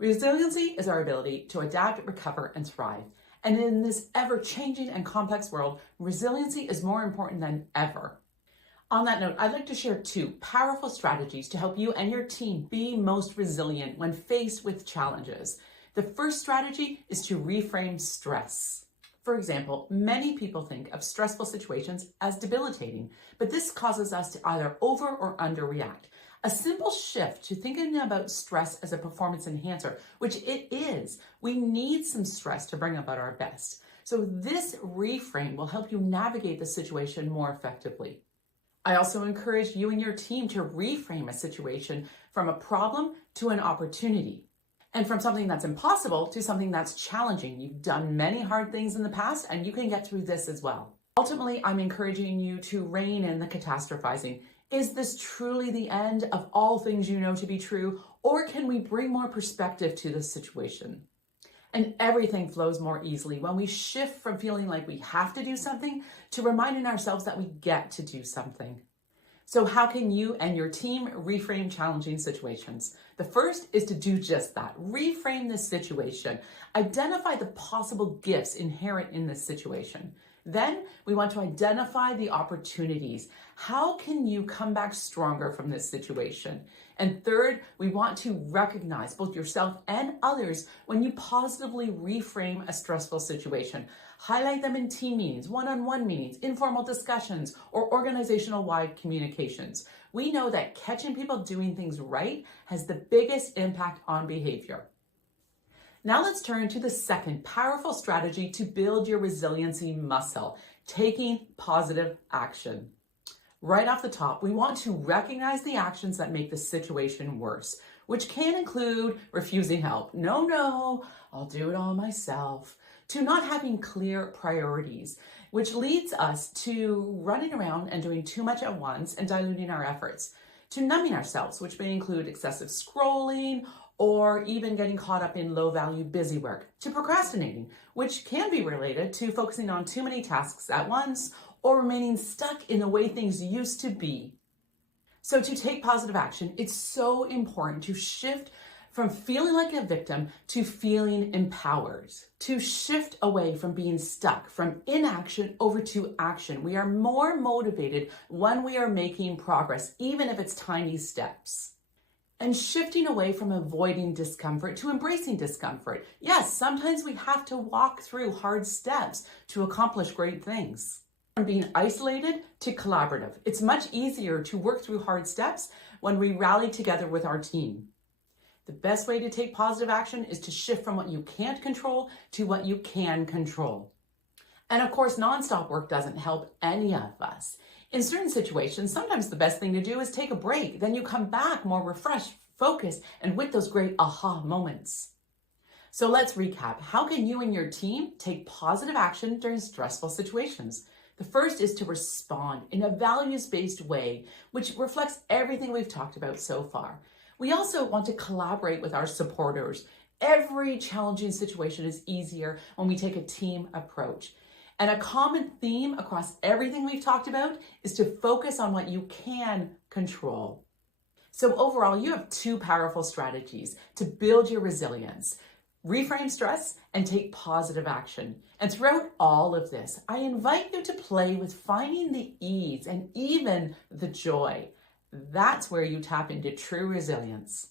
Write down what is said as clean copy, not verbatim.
Resiliency is our ability to adapt, recover, and thrive. And in this ever-changing and complex world, resiliency is more important than ever. On that note, I'd like to share 2 powerful strategies to help you and your team be most resilient when faced with challenges. The first strategy is to reframe stress. For example, many people think of stressful situations as debilitating, but this causes us to either over or underreact. A simple shift to thinking about stress as a performance enhancer, which it is. We need some stress to bring about our best. So this reframe will help you navigate the situation more effectively. I also encourage you and your team to reframe a situation from a problem to an opportunity, and from something that's impossible to something that's challenging. You've done many hard things in the past, and you can get through this as well. Ultimately, I'm encouraging you to rein in the catastrophizing. Is this truly the end of all things you know to be true, or can we bring more perspective to this situation? And everything flows more easily when we shift from feeling like we have to do something to reminding ourselves that we get to do something. So how can you and your team reframe challenging situations? The first is to do just that. Reframe this situation. Identify the possible gifts inherent in this situation. Then we want to identify the opportunities. How can you come back stronger from this situation? And third, we want to recognize both yourself and others when you positively reframe a stressful situation. Highlight them in team meetings, one-on-one meetings, informal discussions, or organizational-wide communications. We know that catching people doing things right has the biggest impact on behavior. Now let's turn to the second powerful strategy to build your resiliency muscle, taking positive action. Right off the top, we want to recognize the actions that make the situation worse, which can include refusing help. No, I'll do it all myself. To not having clear priorities, which leads us to running around and doing too much at once and diluting our efforts. To numbing ourselves, which may include excessive scrolling or even getting caught up in low-value busy work. To procrastinating, which can be related to focusing on too many tasks at once or remaining stuck in the way things used to be. So to take positive action, it's so important to shift from feeling like a victim to feeling empowered, to shift away from being stuck, from inaction over to action. We are more motivated when we are making progress, even if it's tiny steps. And shifting away from avoiding discomfort to embracing discomfort. Yes, sometimes we have to walk through hard steps to accomplish great things. From being isolated to collaborative. It's much easier to work through hard steps when we rally together with our team. The best way to take positive action is to shift from what you can't control to what you can control. And of course, nonstop work doesn't help any of us. In certain situations, sometimes the best thing to do is take a break. Then you come back more refreshed, focused, and with those great aha moments. So let's recap. How can you and your team take positive action during stressful situations? The first is to respond in a values-based way, which reflects everything we've talked about so far. We also want to collaborate with our supporters. Every challenging situation is easier when we take a team approach. And a common theme across everything we've talked about is to focus on what you can control. So overall, you have 2 powerful strategies to build your resilience. Reframe stress and take positive action. And throughout all of this, I invite you to play with finding the ease and even the joy. That's where you tap into true resilience.